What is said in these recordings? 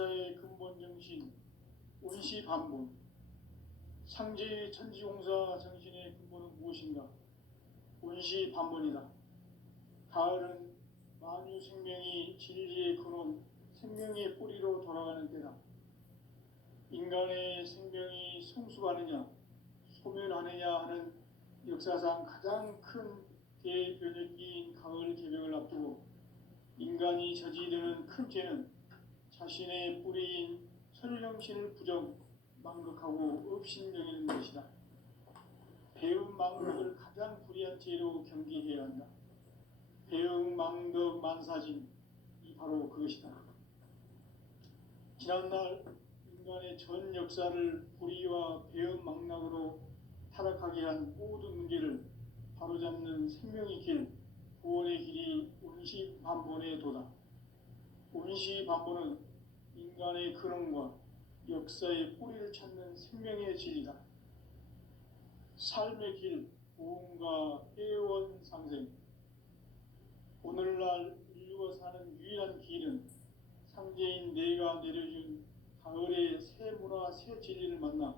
천지공사의 근본 정신, 원시반본. 상제의 천지공사 정신의 근본은 무엇인가? 원시반본이다. 가을은 만유 생명이 진리의 근원, 생명의 뿌리로 돌아가는 때다. 인간의 생명이 성숙하느냐, 소멸하느냐 하는 역사상 가장 큰 대변혁기인 가을 개벽을 앞두고 인간이 저지르는 큰 죄는 자신의 뿌리인 설령신을 부정, 망극하고 업신여기는 것이다. 배음 망덕을 가장 불의한 죄로 경계해야 한다. 배음 망덕 만사진, 이 바로 그것이다. 지난날 인간의 전 역사를 불의와 배음 망락으로 타락하게 한 모든 문제를 바로잡는 생명의 길, 구원의 길이 원시반본의 도다. 원시반본은 인간의 근원과 역사의 뿌리를 찾는 생명의 진리다. 삶의 길, 보험과 회원 상생. 오늘날 인류가 사는 유일한 길은 상제인 내가 내려준 가을의 새 문화, 새 진리를 만나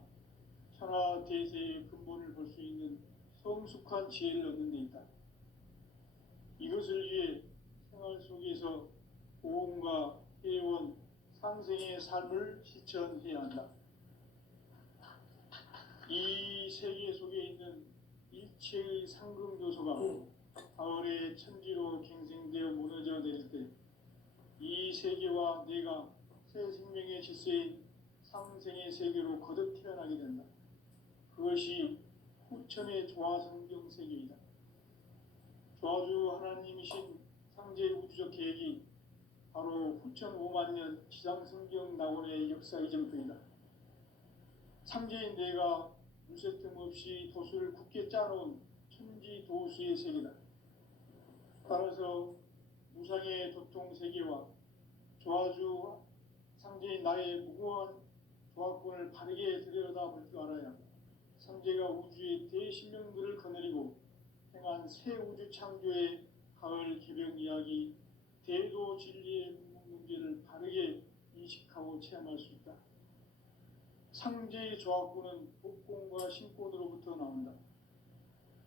천하 대세의 근본을 볼 수 있는 성숙한 지혜를 얻는 데 있다. 이것을 위해 생활 속에서 보험과 회원, 상생의 삶을 실천해야 한다. 이 세계 속에 있는 일체의 상금 요소가 가을의 천지로 갱생되어 무너져 내릴 때 이 세계와 내가 새 생명의 질서인 상생의 세계로 거듭 태어나게 된다. 그것이 후천의 조화성경 세계이다. 조화주 하나님이신 상제 우주적 계획이 바로 후천 5만 년 지상성경 낙원의 역사 이전부이다. 상제인 내가 물새틈 없이 도수를 굳게 짜놓은 천지도수의 세계다. 따라서 무상의 도통 세계와 조화주 상제인 나의 무고한 조화권을 바르게 들여다볼 줄 알아야 상제가 우주의 대신명들을 거느리고 행한 새 우주 창조의 가을 개벽 이야기, 대도 진리의 문제를 바르게 인식하고 체험할 수 있다. 상제의 조화권은 복권과 신권으로부터 나온다.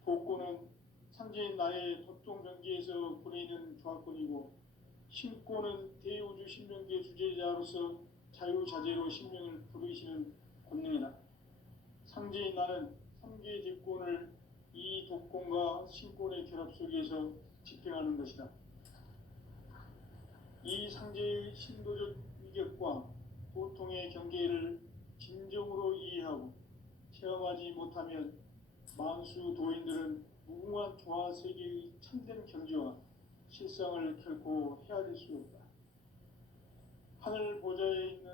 복권은 상제인 나의 도통병기에서 보내는 조화권이고, 신권은 대우주 신명계 주제자로서 자유자재로 신명을 부르시는 권능이다. 상제인 나는 3개의 대권을 이 독권과 신권의 결합 속에서 집행하는 것이다. 이 상제의 신도적 위격과 도통의 경계를 진정으로 이해하고 체험하지 못하면 만수 도인들은 무궁한 조화 세계의 참된 경지와 실상을 결코 헤아릴 수 없다. 하늘 보좌에 있는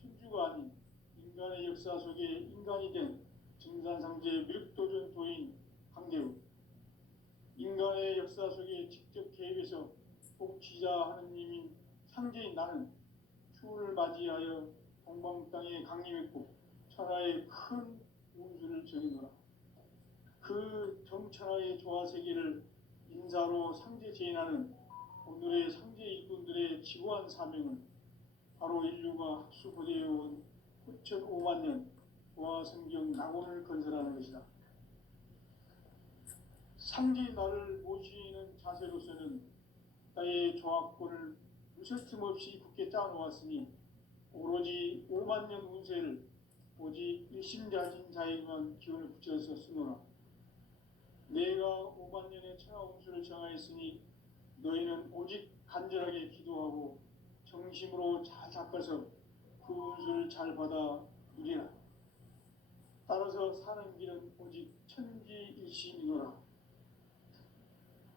천주가 아닌 인간의 역사 속에 인간이 된 증산상제 미륵도전 도인 강대우, 인간의 역사 속에 직접 개입해서 통치자 하느님인 상제인 나는 추운을 맞이하여 동방 땅에 강림했고 천하의 큰 운수를 정해놓으라. 그 정천하의 조화세계를 인사로 상제 제인하는 오늘의 상제 일꾼들의 지고한 사명은 바로 인류가 학수고대해온 후천 5만 년 조화성경 낙원을 건설하는 것이다. 상제 나를 모시는 자세로서는 나의 조화권을 무설틈 없이 굳게 짜놓았으니 오로지 5만 년 운세를 오직 일심자진 자에게만 기운을 붙여서 쓰노라. 내가 5만 년의 천하 운수를 정하였으니 너희는 오직 간절하게 기도하고 정심으로 잘 닦아서 그 운수를 잘 받아 누리라. 따라서 사는 길은 오직 천지일심이노라.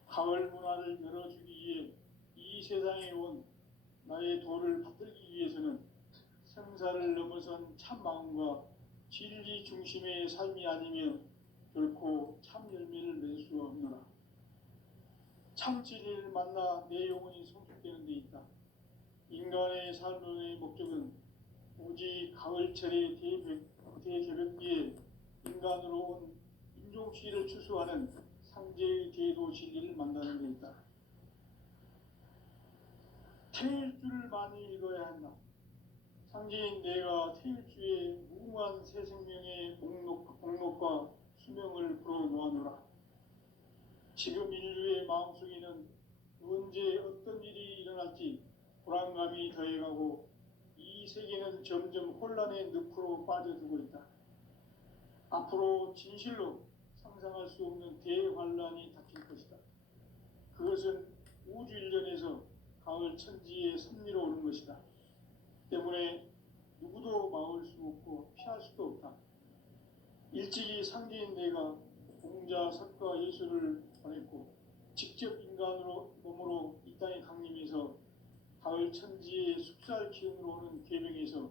가을 문화를 열어주기 위해 이 세상에 온 나의 도를 받들기 위해서는 생사를 넘어선 참 마음과 진리 중심의 삶이 아니면 결코 참 열매를 맺을 수 없노라. 참 진리를 만나 내 영혼이 성숙되는 데 있다. 인간의 삶의 목적은 오직 가을철의 대개벽기에 인간으로 온 인종시를 추수하는 상제의 대도 진리를 만나는 데 있다. '태일주를 많이 읽어야 한다. 상제인 내가 태일주의 무궁한 새 생명의 목록과 수명을 불어놓아노라. 지금 인류의 마음속에는 언제 어떤 일이 일어날지 불안감이 더해가고 이 세계는 점점 혼란의 늪으로 빠져들고 있다. 앞으로 진실로 상상할 수 없는 대환란이 닥칠 것이다. 그것은 우주 일련에서 가을 천지의 섭리로 오는 것이다. 때문에 누구도 막을 수 없고 피할 수도 없다. 일찍이 상제인 내가 공자, 석가, 예수를 보냈고 직접 인간으로 몸으로 이 땅에 강림해서 가을 천지의 숙살 기운으로 오는 계명에서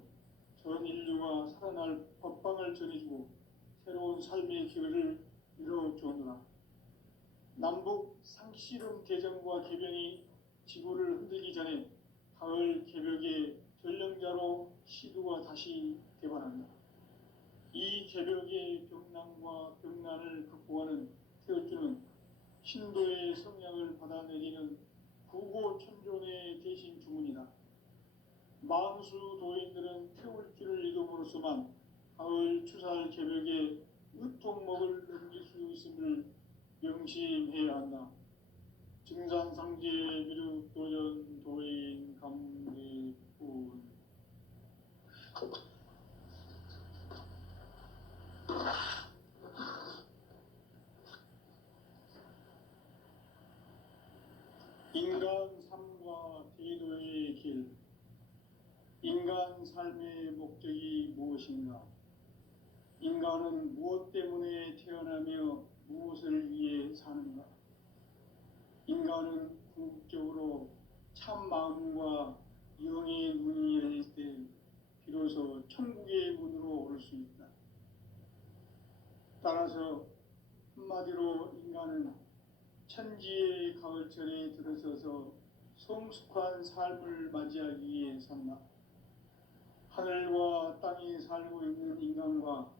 전 인류가 살아날 법방을 전해주고 새로운 삶의 기회를 열어주었노라. 남북 상씨름 대전과 개변이 지구를 흔들기 전에 가을 개벽의 전령자로 시두가 다시 개발한다. 이 개벽의 병난과 병난을 극복하는 태울주는 신도의 성량을 받아내리는 구고천존의 대신 주문이다. 만수 도인들은 태울주를 이름으로서만 가을 추살 개벽의 으통목을 넘길 수 있음을 명심해야 한다. 증산상제 미륵도전 도인 감리꾼. 인간 삶과 대도의 길. 인간 삶의 목적이 무엇인가? 인간은 무엇 때문에 태어나며 무엇을 위해 사는가? 인간은 궁극적으로 참 마음과 영의 눈이 열릴 때 비로소 천국의 문으로 올 수 있다. 따라서 한마디로 인간은 천지의 가을철에 들어서서 성숙한 삶을 맞이하기 위해 산다. 하늘과 땅에 살고 있는 인간과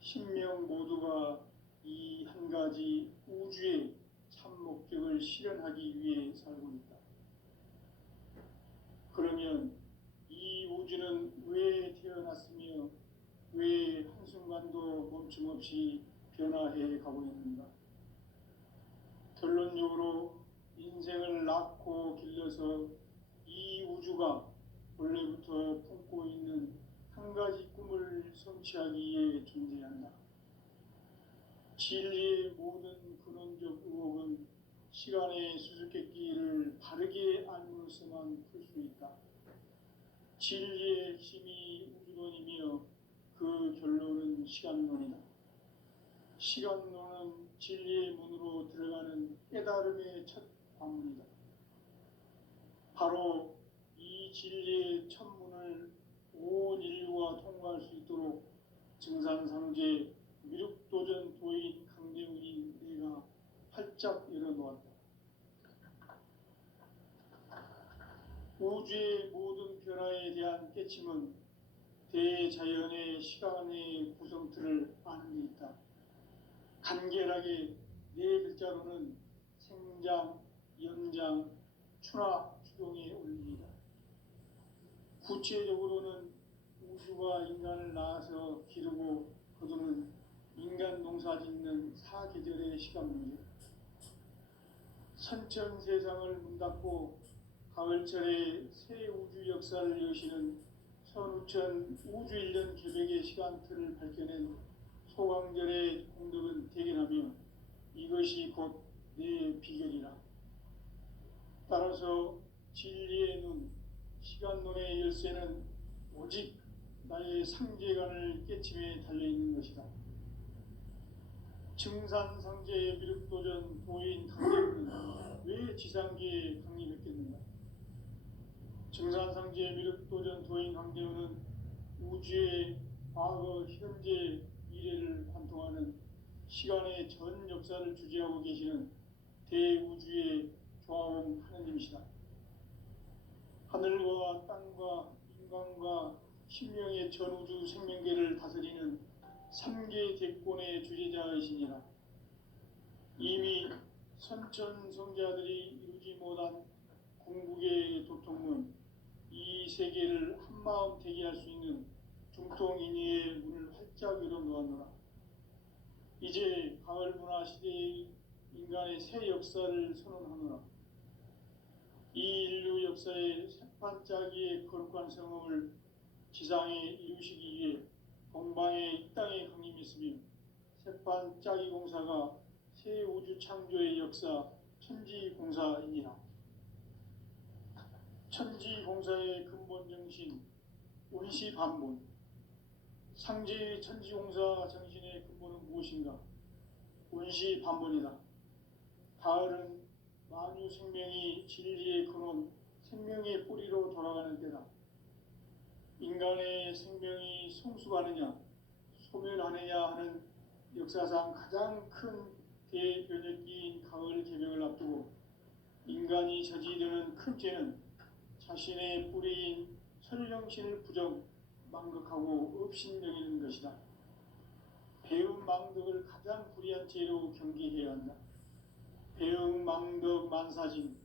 신명 모두가 이 한 가지 우주의 참 목적을 실현하기 위해 살고 있다. 그러면 이 우주는 왜 태어났으며 왜 한순간도 멈춤없이 변화해 가고 있는가? 결론적으로 인생을 낳고 길러서 이 우주가 원래부터 품고 있는 한 가지 꿈을 성취하기 위해 존재한다. 진리의 모든 근원적 의혹은 시간의 수수께끼를 바르게 알므로서만 풀 수 있다. 진리의 핵심이 우주론이며 그 결론은 시간론이다. 시간론은 진리의 문으로 들어가는 깨달음의 첫 관문이다. 바로 이 진리의 첫 문을 온 인류가 통과할 수 있도록 증산상제 미륵도전 도인 강대훈이 내가 활짝 열어놓았다. 우주의 모든 변화에 대한 깨침은 대자연의 시간의 구성틀을 아는 데 있다. 간결하게 네 글자로는 생장, 연장, 추나, 추동의 원리이다. 구체적으로는 우주가 인간을 낳아서 기르고 거두는 인간 농사 짓는 사계절의 시간 문제. 선천 세상을 문 닫고 가을철에 새 우주 역사를 여시는 선우천 우주 일년 개벽의 시간틀을 밝혀낸 소강절의 공덕은 대견하며 이것이 곧 내 비결이라. 따라서 진리의 눈, 시간론의 열쇠는 오직 나의 상제관을 깨침에 달려있는 것이다. 증산상제 미륵도전 도인 강대훈은 왜 지상계에 강림했겠는가? 증산상제 미륵도전 도인 강대훈은 우주의 과거, 현재, 미래를 관통하는 시간의 전 역사를 주재하고 계시는 대우주의 조화원 하느님이시다. 하늘과 땅과 인간과 신명의 전우주 생명계를 다스리는 3계 대권의 주재자이시니라. 이미 선천 성자들이 이루지 못한 궁극의 도통은 이 세계를 한마음 되게 할 수 도통인의의 문을 활짝 열어놓았노라. 이제 가을 문화 시대의 인간의 새 역사를 선언하노라. 이 인류 역사의 새반짝이의 거룩한 성음을 지상에 이루시기 위해 동방의 이 땅에 강림했으며 새반짝이 공사가 새 우주 창조의 역사 천지공사이니라. 천지공사의 근본 정신 운시반본. 상제의 천지공사 정신의 근본은 무엇인가? 운시반본이다. 가을은 만유 생명이 진리의 근원, 생명의 뿌리로 돌아가는 때다. 인간의 생명이 성숙하느냐, 소멸하느냐 하는 역사상 가장 큰 대변혁기인 가을 개명을 앞두고 인간이 저지르는 큰 죄는 자신의 뿌리인 설령신을 부정, 망극하고 업신여기는 것이다. 배음 망덕을 가장 불의한 죄로 경계해야 한다. 배음 망덕 만사진,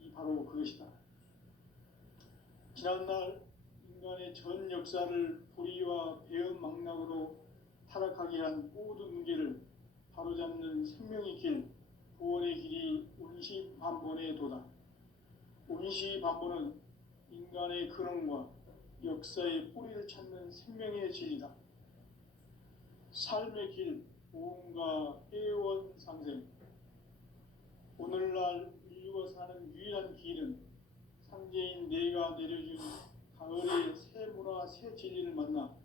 이 바로 그것이다. 지난날 인간의 전 역사를 불의와 배음 망락으로 타락하게 한 모든 문제를 바로잡는 생명의 길, 구원의 길이 운시반본의 도다. 운시반본은 인간의 근원과 역사의 뿌리를 찾는 생명의 진리다. 삶의 길, 보험과 회원 상생. 오늘날 인류가 사는 유일한 길은 상제인 내가 내려준 가을의 새 문화, 새 진리를 만나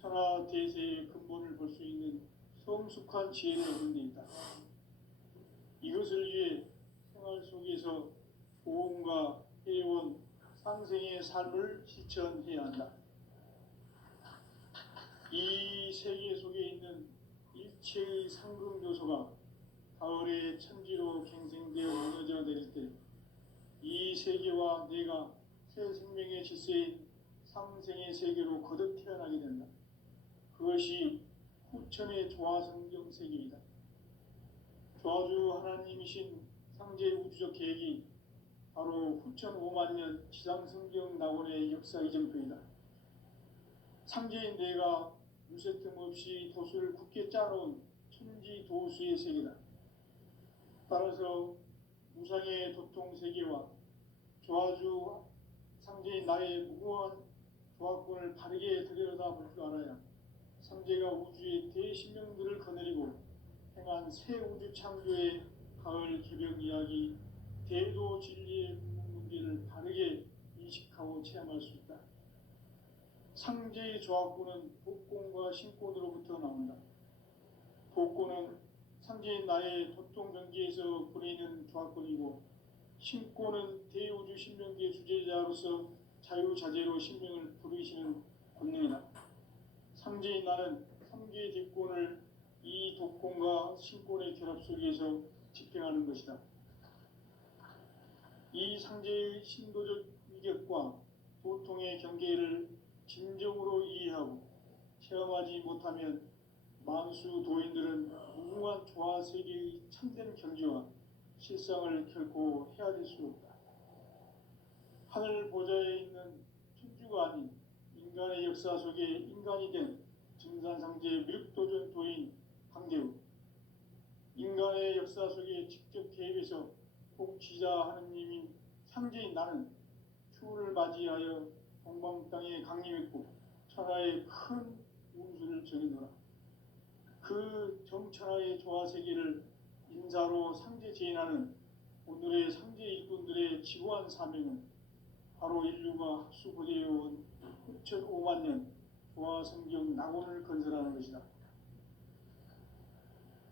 천하 대세의 근본을 볼 수 있는 성숙한 지혜를 얻는 데 있다. 이것을 위해 생활 속에서 보험과 회원, 상생의 삶을 실천해야 한다. 이 세계 속에 있는 일체의 상금 요소가 가을의 천지로 갱생되어 무너져 내릴 때 이 세계와 내가 새 생명의 질서인 상생의 세계로 거듭 태어나게 된다. 그것이 후천의 조화성경 세계이다. 조화주 하나님이신 상제 우주적 계획이 바로 후천 5만년 지상성경 낙원의 역사 이정표이다. 상제인 내가 무쇠 틈 없이 도수를 굳게 짜놓은 천지 도수의 세계다. 따라서 무상의 도통세계와 조화주 상제인 나의 무궁한 조화권을 바르게 들여다볼 줄 알아야 상제가 우주의 대신명들을 거느리고 행한 새 우주 창조의 가을 개벽 이야기, 대도 진리의 문제를 바르게 인식하고 체험할 수 있다. 상제의 조화권은 복권과 신권으로부터 나온다. 복권은 상제인 나의 도통경계에서 보내는 조화권이고 신권은 대우주 신명기의 주제자로서 자유자재로 신명을 부르시는 권능이다. 상제인 나는 3개의 뒷권을 이 독권과 신권의 결합 속에서 집행하는 것이다. 이 상제의 신도적 위격과 도통의 경계를 진정으로 이해하고 체험하지 못하면 만수 도인들은 무궁한 조화 세계의 참된 경지와 실상을 결코 헤아릴 수 없다. 하늘 보좌에 있는 천주가 아닌 인간의 역사 속에 인간이 된 증산상제 미륵도전 도인 강대우, 인간의 역사 속에 직접 개입해서 복지자 하느님인 상제인 나는 추운을 맞이하여 동방 땅에 강림했고 천하의 큰 운수를 정해노라. 그 정천하의 조화세계를 인사로 상제 제인하는 오늘의 상제 일꾼들의 지고한 사명은 바로 인류가 학수고대해온 9,500년 조화성경 낙원을 건설하는 것이다.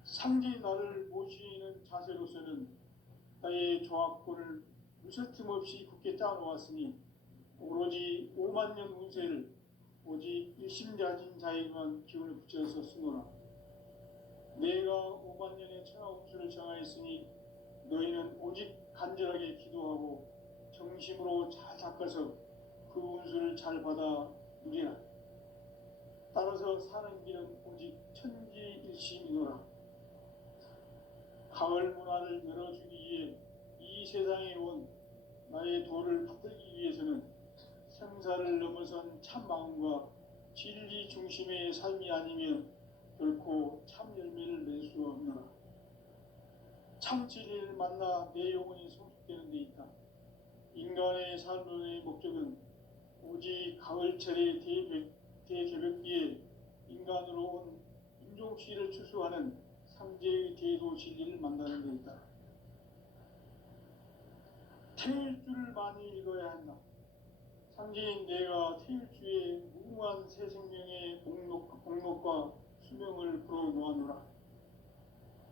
상제의 나를 모시는 자세로서는 나의 조화권을 무쇠틈 없이 굳게 짜놓았으니 오로지 5만년 운세를 오직 일심자진 자에게만 기운을 붙여서 쓰노라. 내가 5만년의 천하 운수를 정하였으니 너희는 오직 간절하게 기도하고 정심으로 잘 닦아서 그 운수를 잘 받아 누리라. 따라서 사는 길은 오직 천지일심이노라. 가을 문화를 열어주기 위해 이 세상에 온 나의 도를 받들기 위해서는 생사를 넘어선 참 마음과 진리 중심의 삶이 아니면 결코 참 열매를 맺을 수 없노라. 참 진리를 만나 내 영혼이 성숙되는 데 있다. 인간의 삶의 목적은 오직 가을철의 대개벽기에 인간으로 온 인종시를 추수하는 삼재의 대도 진리를 만나는 데 있다. 태일주를 많이 읽어야 한다. 삼재인 내가 태일주의 무궁한 새 생명의 목록과 수명을 풀어놓아노라.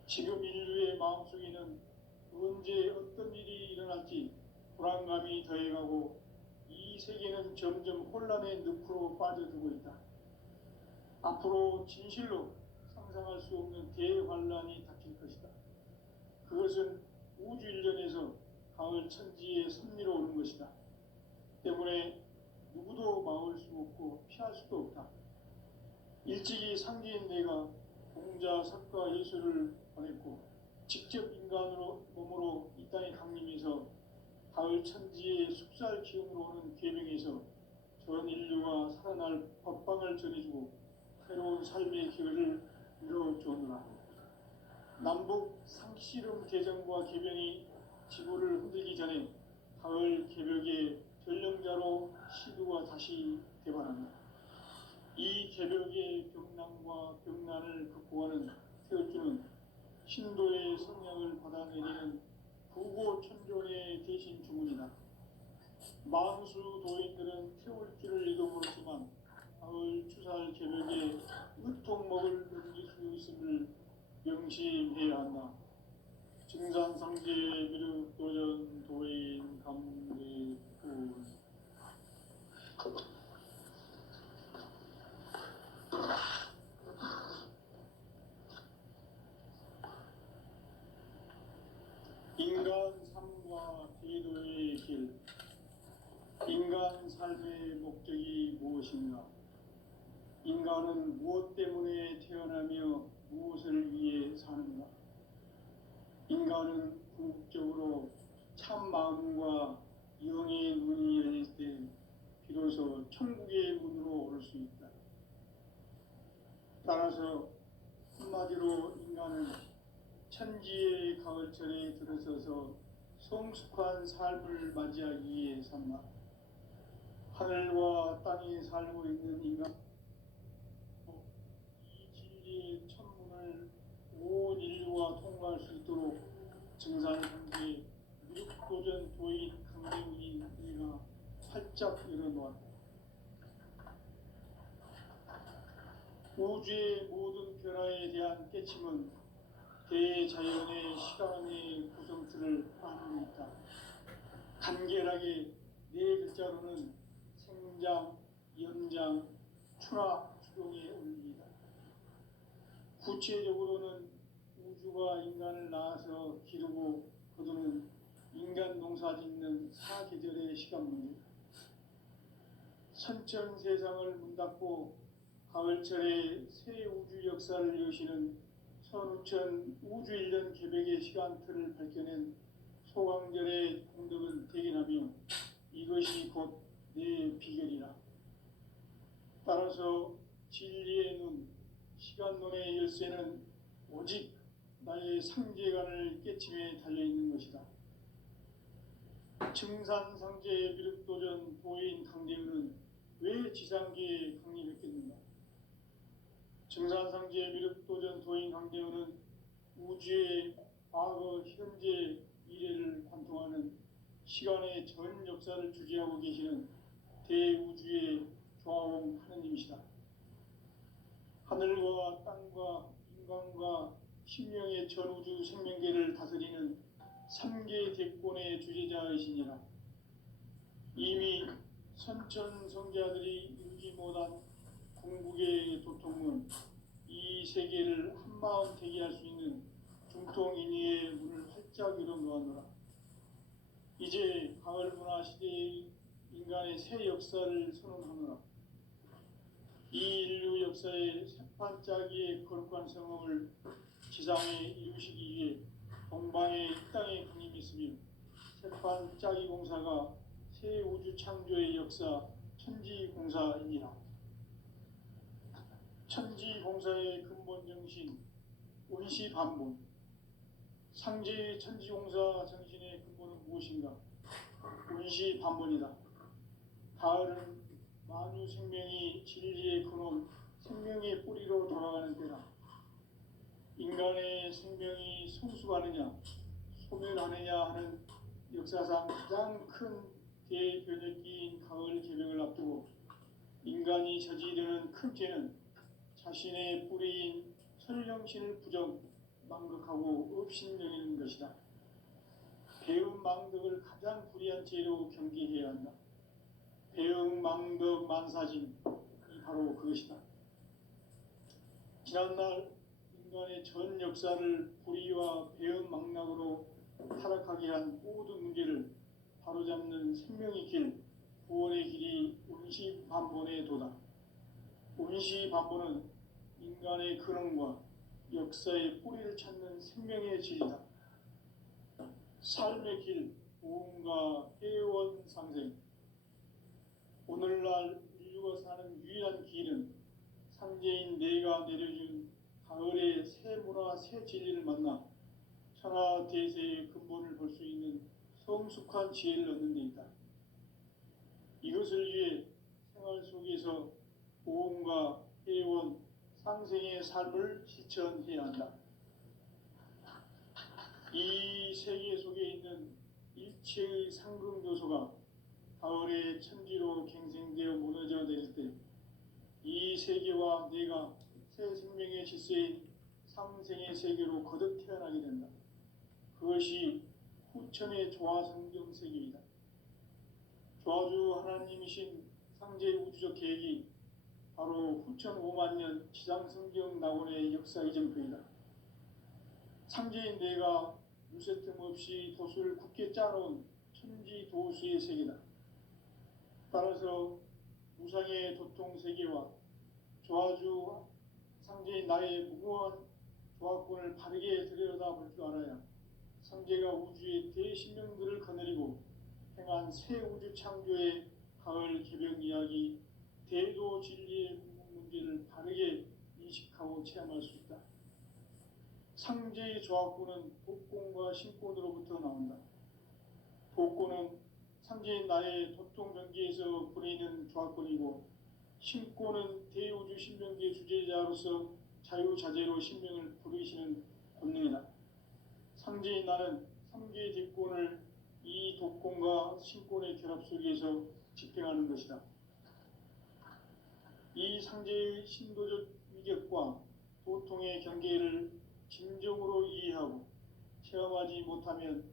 지금 인류의 마음속에는 언제 어떤 일이 일어날지 불안감이 더해가고 이 세계는 점점 혼란의 늪으로 빠져들고 있다. 앞으로 진실로 상상할 수 없는 대환란이 닥칠 것이다. 그것은 우주 일련에서 가을 천지의 섭리로 오는 것이다. 때문에 누구도 막을 수 없고 피할 수도 없다. 일찍이 상제인 내가 공자, 석가, 예수를 보냈고 직접 인간으로 몸으로 이 땅에 강림해서 가을 천지의 숙살 기운으로 오는 계명에서 전 인류가 살아날 법방을 전해주고 새로운 삶의 기회를 이루어주느라. 남북 상씨름 개정과 개변이 지구를 흔들기 전에 가을 개벽의 전령자로 시두가 다시 개발한다. 이 개벽의 병난과 병난을 극복하는 태울주는 신도의 성령을 받아내리는 부고천존의 대신 주문이다. 만수 도인들은 태울주를 읽어보았지만 가을 추살 개벽에 으통먹을 넘길 수 있음을 명심해야 한다. 증산상제 미륵 도전 도인 감리 군 인간 삶과 제도의 길. 인간 삶의 목적이 무엇인가? 인간은 무엇 때문에 태어나며 무엇을 위해 사는가? 인간은 궁극적으로 참 마음과 영의 문이 열릴 때 비로소 천국의 문으로 오를 수 있다. 따라서 한마디로 인간은 천지의 가을철에 들어서서 성숙한 삶을 맞이하기 위해 산다. 하늘과 땅에 살고 있는 인간, 이 진리의 천문을 온 인류가 통과할 수 있도록 증산상제 미륵도전 도인 강대훈이 내가 활짝 열어놓았다. 우주의 모든 변화에 대한 깨침은 대자연의 시간의 구성틀을 따르고 있다. 간결하게 네 글자로는 생장, 연장, 추나 추동의 원리이다. 구체적으로는 우주가 인간을 낳아서 기르고 거두는 인간 농사 짓는 사계절의 시간 문제다. 선천 세상을 문 닫고 가을철에 새 우주 역사를 여시는 선우천 우주 일년 개벽의 시간틀을 밝혀낸 소강절의 공덕을 대견하며 이것이 곧 내 비결이라. 따라서 진리의 눈, 시간론의 열쇠는 오직 나의 상제관을 깨침에 달려있는 것이다. 증산상제 미륵도전 도인 강대훈은 왜 지상계에 강림했겠는가? 증산상제 미륵도전 도인 강대훈은 우주의 과거, 현재, 미래를 관통하는 시간의 전 역사를 주재하고 계시는 대우주의 조화원 하느님이시다. 하늘과 땅과 인간과 신명의 전우주 생명계를 다스리는 삼계 대권의 주재자이시니라. 이미 선천 성자들이 이루지 못한 궁극의 도통은 이 세계를 한마음 되게 할 수 있는 중통인의의 문을 활짝 열어놓았노라. 이제 가을 문화 시대의 인간의 새 역사를 선언하노라. 이 인류 역사의 새판짜기의 거룩한 성험을 지상에 이루시기 위해 동방의 이 땅에 강림했으며 새판짜기 공사가 새 우주 창조의 역사 천지공사이니라. 천지공사의 근본 정신, 원시반본. 상제의 천지공사 정신의 근본은 무엇인가? 원시반본이다. 가을은 만유 생명이 진리의 근원, 생명의 뿌리로 돌아가는 때다. 인간의 생명이 성숙하느냐, 소멸하느냐 하는 역사상 가장 큰 대변혁기인 가을 개벽을 앞두고 인간이 저지르는 큰 죄는 자신의 뿌리인 설령신을 부정, 망극하고 업신여기는 것이다. 배음 망덕을 가장 불의한 죄로 경계해야 한다. 배음 망덕 만사진이 바로 그것이다. 지난날 인간의 전 역사를 불의와 배음 망락으로 타락하게 한 모든 문제를 바로잡는 생명의 길, 구원의 길이 원시반본의 도다. 원시반본은 인간의 근원과 역사의 뿌리를 찾는 생명의 질이다. 삶의 길, 보험과 회원 상생. 오늘날 인류가 사는 유일한 길은 상제인 내가 내려준 가을의 새 문화, 새 진리를 만나 천하 대세의 근본을 볼 수 있는 성숙한 지혜를 얻는 데 있다. 이것을 위해 생활 속에서 보험과 회원, 상생의 삶을 실천해야 한다. 이 세계 속에 있는 일체의 상금 요소가 가을의 천지로 갱생되어 무너져 내릴 때 이 세계와 내가 새 생명의 질서인 상생의 세계로 거듭 태어나게 된다. 그것이 후천의 조화성경 세계이다. 조화주 하나님이신 상제의 우주적 계획이 바로 후천 5만 년 지상성경 낙원의 역사 이전표이다. 상제인 내가 물새틈 없이 도수를 굳게 짜놓은 천지 도수의 세계다. 따라서 무상의 도통 세계와 조화주 상제인 나의 무궁한 조화권을 바르게 들여다볼 줄 알아야 상제가 우주의 대신명들을 거느리고 행한 새 우주 창조의 가을 개벽 이야기, 대도 진리의 궁극 문제를 바르게 인식하고 체험할 수 있다. 상제의 조화권은 복권과 신권으로부터 나온다. 복권은 상제인 나의 도통 경계에서 부리는 조화권이고, 신권은 대우주 신명기의 주제자로서 자유자재로 신명을 부르시는 권능이다. 상제인 나는 3개의 뒷권을 이 도권과 신권의 결합 속에서 집행하는 것이다. 이 상제의 신도적 위격과 도통의 경계를 진정으로 이해하고 체험하지 못하면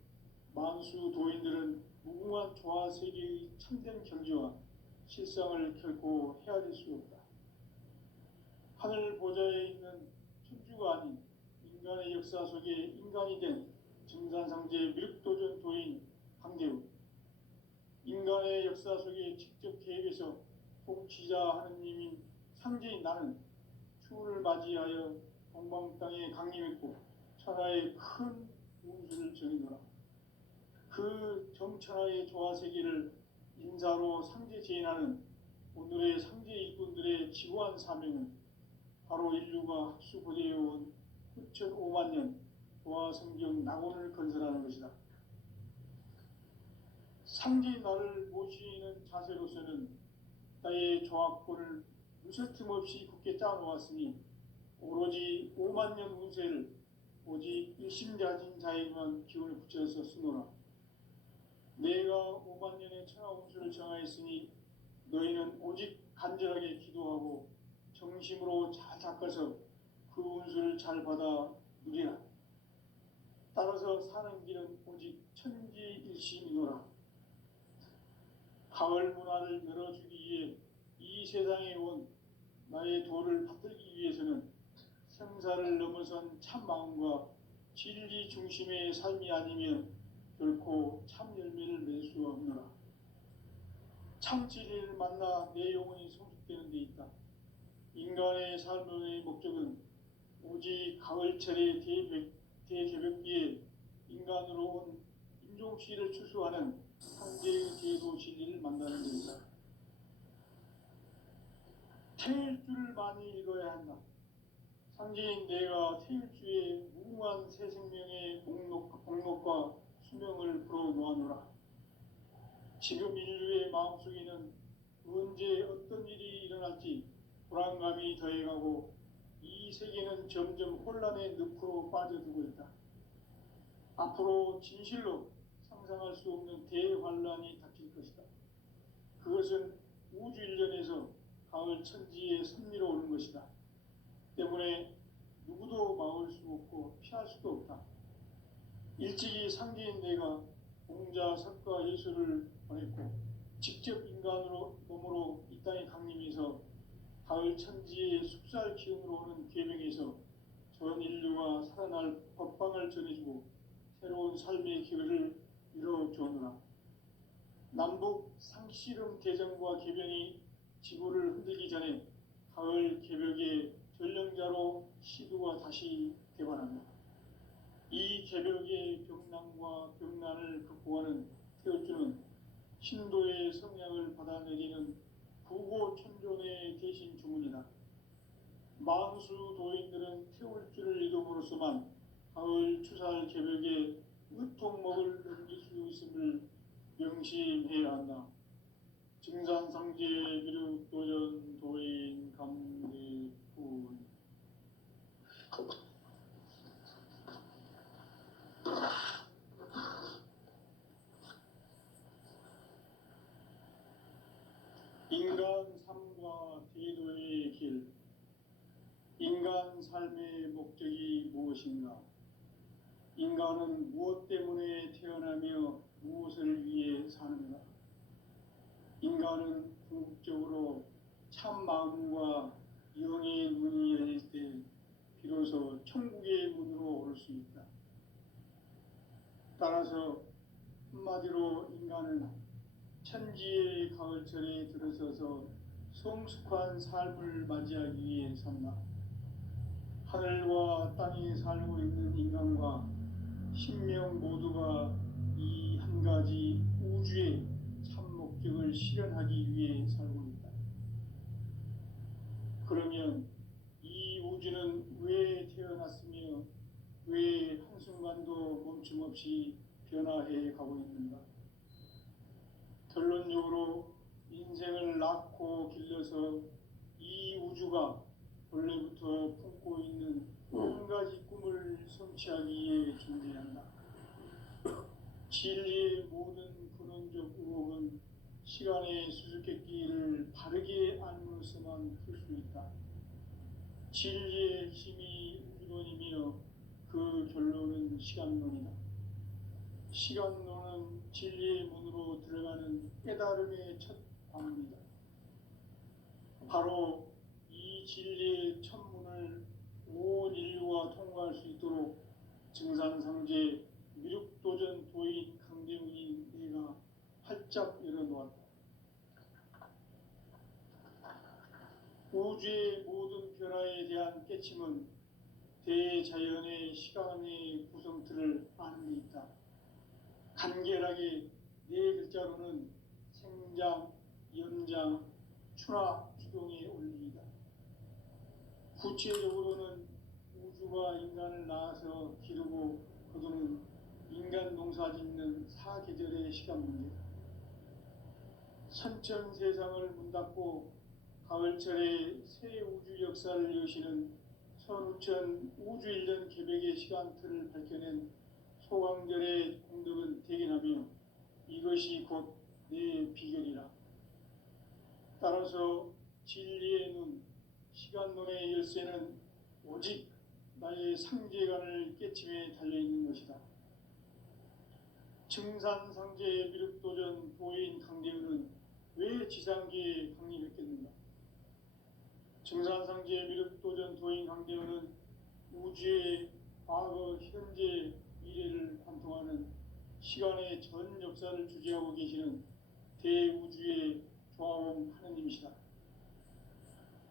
만수 도인들은 무궁한 조화세계의 참된 경지와 실상을 결코 헤아릴 수 없다. 하늘 보좌에 있는 천주가 아닌 인간의 역사 속에 인간이 된 증산상제의 미륵도전 도인 강대우, 인간의 역사 속에 직접 개입해서 통치자 하느님인 상제인 나는 추운을 맞이하여 동방 땅에 강림했고 천하의 큰 운수를 정의노라. 그 정천하의 조화세계를 인사로 상제 제인하는 오늘의 상제 일꾼들의 지구한 사명은 바로 인류가 합수보내어온 후천 5만 년 조화성경 낙원을 건설하는 것이다. 상제인 나를 모시는 자세로서는 나의 조화권을 무설틈 없이 굳게 짜놓았으니 오로지 5만 년 운세를 오직 일심가진 자에게만 기운을 붙여서 쓰노라. 내가 5만 년의 천하 운수를 정하였으니 너희는 오직 간절하게 기도하고 정심으로 잘 닦아서 그 운수를 잘 받아 누리라. 따라서 사는 길은 오직 천지일심이노라. 가을 문화를 열어주기 위해 이 세상에 온 나의 도를 받들기 위해서는 생사를 넘어선 참 마음과 진리 중심의 삶이 아니면 결코 참 열매를 맺을 수 없노라. 참 진리를 만나 내 영혼이 성숙되는 데 있다. 인간의 삶의 목적은 오직 가을철의 대개벽기에 인간으로 온 인종시를 추수하는 상제의 대도 진리를 만나는 데이다. 태일주를 많이 읽어야 한다. 상제인 내가 태일주에 무궁한 새 생명의 복록과 수명을 불어놓아노라. 지금 인류의 마음속에는 언제 어떤 일이 일어날지 불안감이 더해가고 이 세계는 점점 혼란의 늪으로 빠져들고 있다. 앞으로 진실로 상상할 수 없는 대환란이 닥칠 것이다. 그것은 우주 일련에서 가을 천지에 섭리로 오는 것이다. 때문에 누구도 막을 수 없고 피할 수도 없다. 일찍이 상제인 내가 공자, 석가, 예수를 보냈고 직접 인간으로 몸으로 이 땅에 강림해서 가을 천지의 숙살 기운으로 오는 계명에서 전 인류가 살아날 법방을 전해주고 새로운 삶의 기회를 이뤄주오노라. 남북 상씨름 대전과 개변이 지구를 흔들기 전에 가을 개벽의 전령자로 시두가 다시 개발한다. 이 개벽의 병난과 병난을 극복하는 태울주는 신도의 성향을 받아내리는 구고천존의 대신 주문이다. 만수 도인들은 태울주를 이름으로서만 가을 추살 개벽에 의통목을 넘길 수 있음을 명심해야 한다. 증산상제 비륵 도전 도인 감대군. 인간 삶과 대도의 길. 인간 삶의 목적이 무엇인가? 인간은 무엇 때문에 태어나며 무엇을 위해 사는가? 인간은 궁극적으로 참 마음과 영의 문이 열릴 때 비로소 천국의 문으로 오를 수 있다. 따라서 한마디로 인간은 천지의 가을철에 들어서서 성숙한 삶을 맞이하기 위해 산다. 하늘과 땅에 살고 있는 인간과 신명 모두가 이 한 가지 우주의 참 목적을 실현하기 위해 살고 있다. 그러면 이 우주는 왜 태어났으며 왜 한순간도 멈춤없이 변화해 가고 있는가? 결론적으로 인생을 낳고 길러서 이 우주가 원래부터 품고 있는 한 가지 꿈을 성취하기 위해 존재한다. 진리의 모든 근원적 의혹은 시간의 수수께끼를 바르게 알므로서만 풀 수 있다. 진리의 힘이 우주론이며 그 결론은 시간론이다. 시간론은 진리의 문으로 들어가는 깨달음의 첫 방문이다. 바로 이 진리의 첫 문을 온 인류가 통과할 수 있도록 증산상제 미륵도전 도인 강대웅이 내가 활짝 열어놓았다. 우주의 모든 변화에 대한 깨침은 대자연의 시간의 구성틀을 아는 데 있다. 간결하게 네 글자로는 생장, 연장, 추나 주동의 원리이다. 구체적으로는 우주가 인간을 낳아서 기르고 거두는 인간 농사 짓는 사계절의 시간 문제다. 선천 세상을 문 닫고 가을철에 새 우주 역사를 여시는 선우천 우주 일년 개벽의 시간틀을 밝혀낸 소강절의 공덕은 대견하며 이것이 곧 내 비결이라. 따라서 진리의 눈, 시간론의 열쇠는 오직 나의 상제관을 깨침에 달려있는 것이다. 증산상제 미륵도전 도인 강대훈은 왜 지상계에 강림했겠는가? 증산상제 미륵도전 도인 강대훈은 우주의 과거, 현재, 미래를 관통하는 시간의 전 역사를 주재하고 계시는 대우주의 조화원 하느님이시다.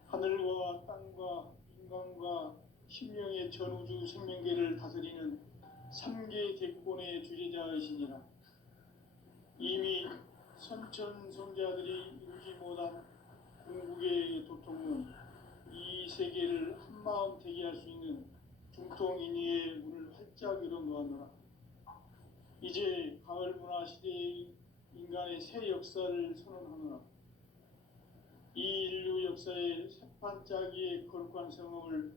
하늘과 땅과 인간과 신명의 전우주 생명계를 다스리는 3개 대권의 주제자이시니라. 이미 선천성자들이 이루지 못한 궁극의 도통은 세계를 한마음 되게 할 수 있는 중통인의의 문을 활짝 열어놓았노라. 이제 가을 문화 시대의 인간의 새 역사를 선언하노라. 이 인류 역사의 새판짜기의 거룩한 성험을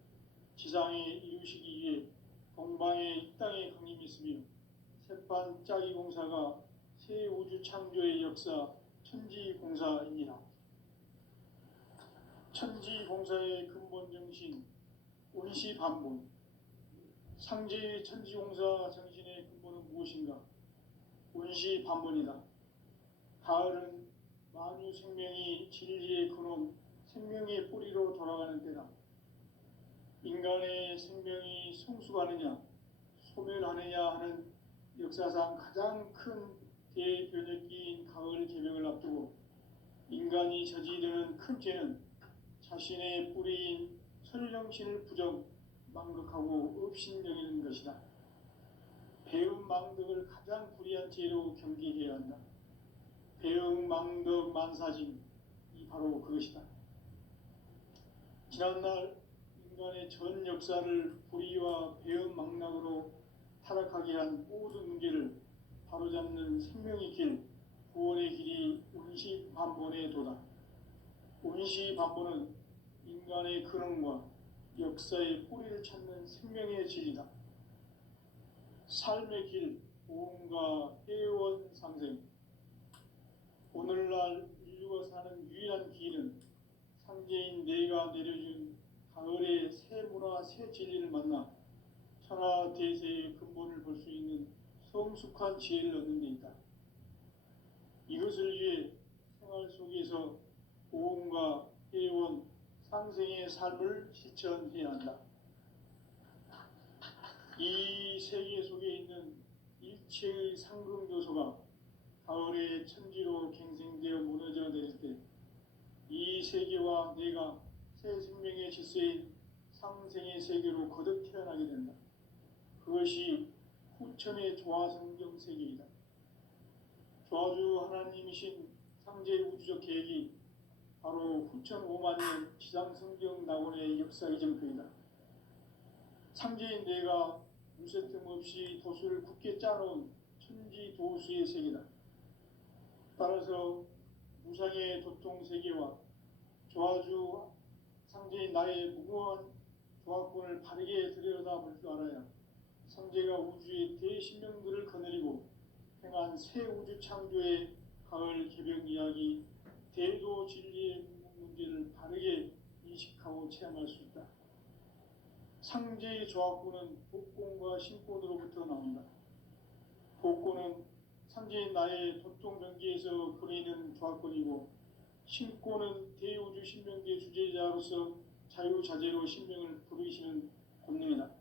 지상에 이루시기 위해 동방의 이 땅에 강림했으며 새판짜기 공사가 새 우주 창조의 역사 천지공사이니라. 천지공사의 근본 정신 운시반본. 상제의 천지공사 정신의 근본은 무엇인가? 운시반본이다. 가을은 만유 생명이 진리의 근원, 생명의 뿌리로 돌아가는 때다. 인간의 생명이 성숙하느냐, 소멸하느냐 하는 역사상 가장 큰 대변혁기인 가을 개명을 앞두고 인간이 저지르는 큰 죄는 자신의 뿌리인 설령신을 부정, 망극하고 업신여기는 것이다. 배은망덕을 가장 불의한 죄로 경계해야 한다. 배은망덕 만사징이 바로 그것이다. 지난날 인간의 전 역사를 불의와 배은망락으로 타락하게 한 모든 문제를 바로잡는 생명의 길, 구원의 길이 운시반본의 도다. 운시반본은 인간의 근원과 역사의 뿌리를 찾는 생명의 진리다. 삶의 길, 보험과 회원 상생. 오늘날 인류가 사는 유일한 길은 상제인 내가 내려준 가을의 새 문화, 새 진리를 만나 천하 대세의 근본을 볼 수 있는 성숙한 지혜를 얻는 데 있다. 이것을 위해 생활 속에서 보험과 회원, 상생의 삶을 실천해야 한다. 이 세계 속에 있는 일체의 상급 요소가 가을의 천지로 갱생되어 무너져 내릴 때 이 세계와 내가 새 생명의 질서인 상생의 세계로 거듭 태어나게 된다. 그것이 후천의 조화성경 세계이다. 조화주 하나님이신 상제의 우주적 계획이 바로 후천 5만년 지상성경 낙원의 역사 이전표이다. 상제인 내가 무쇠 틈 없이 도수를 굳게 짜놓은 천지 도수의 세계다. 따라서 무상의 도통 세계와 조화주 상제인 나의 무궁한 조화권을 바르게 들여다볼 줄 알아야 상제가 우주의 대신명들을 거느리고 행한 새 우주 창조의 가을 개벽 이야기, 대도 진리의 문제를 바르게 인식하고 체험할 수 있다. 상제의 조화권은 복권과 신권으로부터 나온다. 복권은 상제인 나의 도통 경계에서 보내는 조화권이고, 신권은 대우주 신명계 주제자로서 자유자재로 신명을 부르시는 권능이다.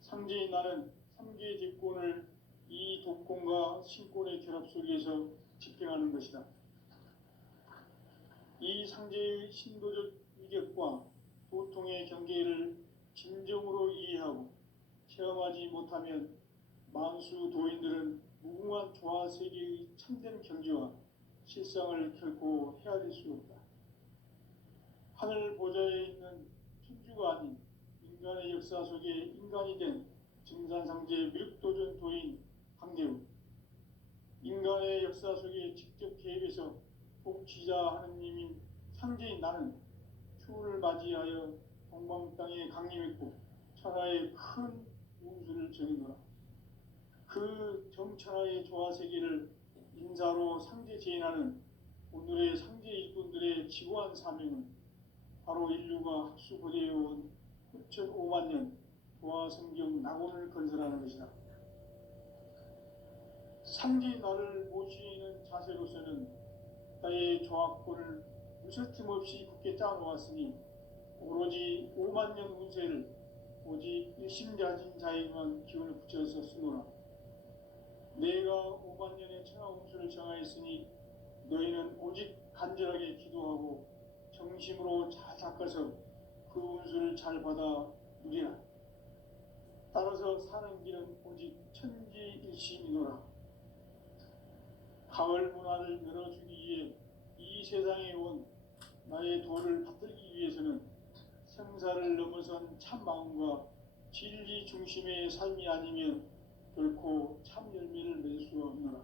상제인 나는 3개의 뒷권을 이 독권과 신권의 결합 속에서 집행하는 것이다. 이 상제의 신도적 위격과 도통의 경계를 진정으로 이해하고 체험하지 못하면 만수 도인들은 무궁한 조화세계의 참된 경지와 실상을 결코 헤아릴 수 없다. 하늘 보좌에 있는 천주가 아닌 인간의 역사 속에 인간이 된 증산상제 미륵도전 도인 강대우, 인간의 역사 속에 직접 개입해서 복지자 하느님인 상제인 나는 추운을 맞이하여 동방 땅에 강림했고 천하의 큰 운수를 정해노라. 그 정천하의 조화세계를 인사로 상제 제인하는 오늘의 상제 일꾼들의 지고한 사명은 바로 인류가 학수고대해온 후천 5만년 조화성경 낙원을 건설하는 것이다. 상제인 나를 모시는 자세로서는 나의 조화권을 무쇠틈 없이 굳게 짜놓았으니 오로지 5만년 운세를 오직 일심자진 자에게만 기운을 붙여서 쓰노라. 내가 5만년의 천하 운수를 정하였으니 너희는 오직 간절하게 기도하고 정심으로 잘 닦아서 그 운수를 잘 받아 누리라. 따라서 사는 길은 오직 천지일심이노라. 가을 문화를 열어주기 위해 이 세상에 온 나의 도를 받들기 위해서는 넘어선 참 마음과 진리 중심의 삶이 아니면 결코 참 열매를 맺을 수 없노라.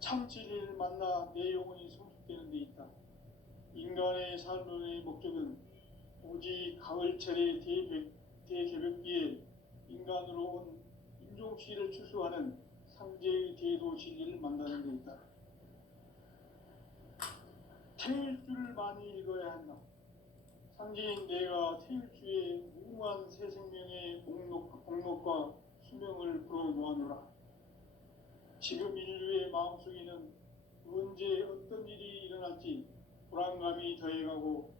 참 진리를 만나 내 영혼이 성숙되는 데 있다. 인간의 삶의 목적은 오직 가을철의 대개벽기에 인간으로 온 인종시를 추수하는 상제의 대도 진리를 만나는 데 있다. 태일주를 많이 읽어야 한다. 상제인 내가 태일주의 무궁한 새 생명의 목록과 수명을 불어놓아노라. 지금 인류의 마음속에는 언제 어떤 일이 일어날지 불안감이 더해가고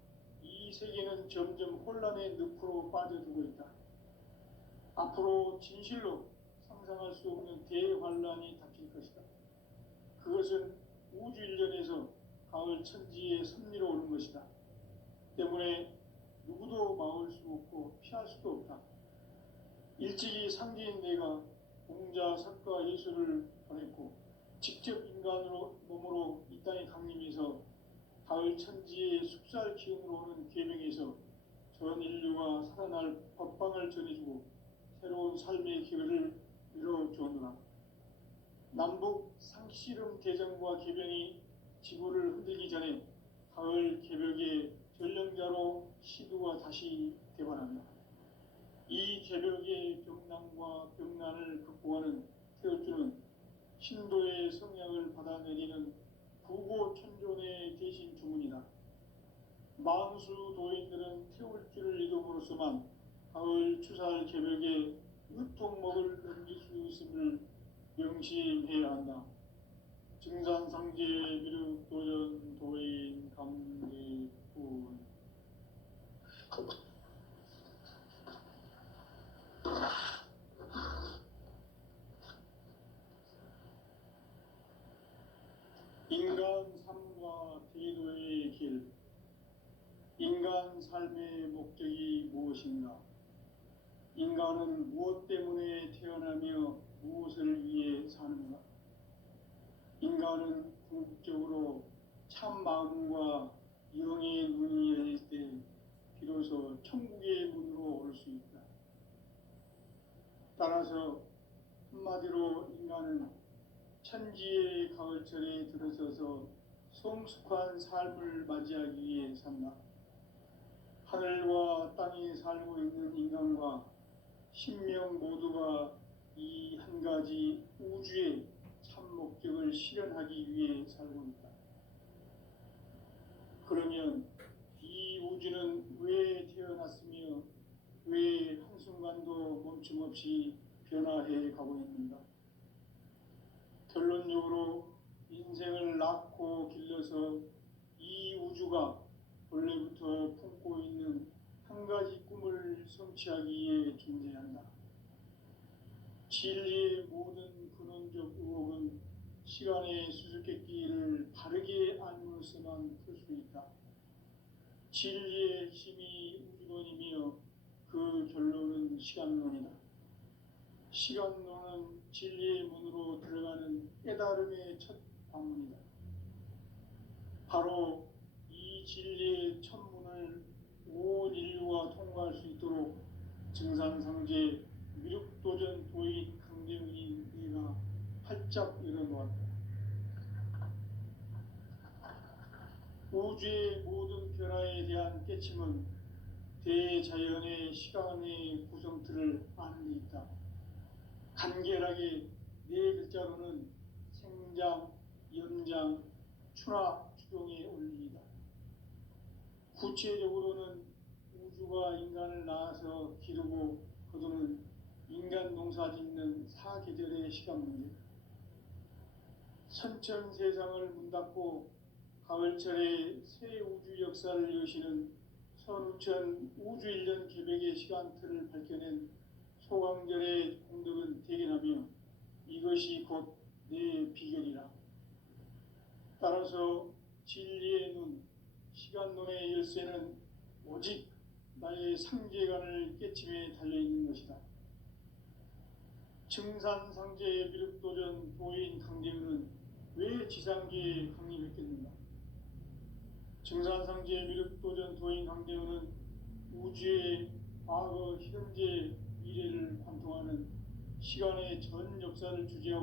이 세계는 점점 혼란의 늪으로 빠져들고 있다. 앞으로 진실로 상상할 수 없는 대환란이 닥칠 것이다. 그것은 우주 일련에서 가을 천지의 섭리로 오는 것이다. 때문에 누구도 막을 수 없고 피할 수도 없다. 일찍이 상제인 내가 공자, 석가, 예수를 보냈고 직접 인간으로 몸으로 이 땅에 강림해서 가을 천지의 숲살 기운으로 오는 계명에서 전 인류가 살아날 법방을 전해주고 새로운 삶의 기회를 이뤄주었노라. 남북 상씨름 대전과 개병이 지구를 흔들기 전에 가을 개벽의 전령자로 시두가 다시 대발한다. 이 개벽의 병난과 병난을 극복하는 태울주는 신도의 성향을 받아내리는 부고천존의 대신 주문이다. 만수 도인들은 태울주를 이름으로서만 가을 추살 개벽의 의통목을 넘길 수 있음을 명심해야 한다. 증산상제 미륵도전 도인 감리군. 인간 삶과 대도의 길. 인간 삶의 목적이 무엇인가? 인간은 무엇 때문에 태어나며 무엇을 위해 사는가? 인간은 궁극적으로 참 마음과 영의 눈이 열릴 때 비로소 천국의 문으로 올 수 있다. 따라서 한마디로 인간은 천지의 가을철에 들어서서 성숙한 삶을 맞이하기 위해 산다. 하늘과 땅에 살고 있는 인간과 신명 모두가 이 한 가지 우주의 참 목적을 실현하기 위해 살고 있다. 그러면 이 우주는 왜 태어났으며 왜 한순간도 멈춤없이 변화해 가고 있는가? 결론적으로 인생을 낳고 길러서 이 우주가 원래부터 품고 있는 한 가지 꿈을 성취하기 위해 존재한다. 진리의 모든 근원적 의혹은 시간의 수수께끼를 바르게 알므로서만 풀 수 있다. 진리의 핵심이 우주론이며 그 결론은 시간론이다. 시간론은 진리의 문으로 들어가는 깨달음의 첫 방문이다. 바로 이 진리의 첫 문을 온 인류가 통과할 수 있도록 증산상제 미륵도전 도인 강대훈이 내가 활짝 열어놓았다. 우주의 모든 변화에 대한 깨침은 대자연의 시간의 구성틀을 아는 데 있다. 간결하게 네 글자로는 생장, 연장, 추나 추동의 원리이다. 구체적으로는 우주가 인간을 낳아서 기르고 거두는 인간 농사 짓는 사계절의 시간 문제. 선천 세상을 문 닫고 가을철에 새 우주 역사를 여시는 선우천 우주일년 개벽의 시간틀을 밝혀낸 소강절의 공덕은 대견하며 이것이 곧 내 비결이라. 따라서 진리의 눈, 시간론의 열쇠는 오직 나의 상제관을 깨침에 달려있는 것이다. 증산상제 미륵도전 도인 강대훈은 왜 지상계에 강림했겠는가? 증산상제 미륵도전 도인 강대훈은 우주의 과거, 현재, 미래를 관통하는 시간의 전 역사를 주재하고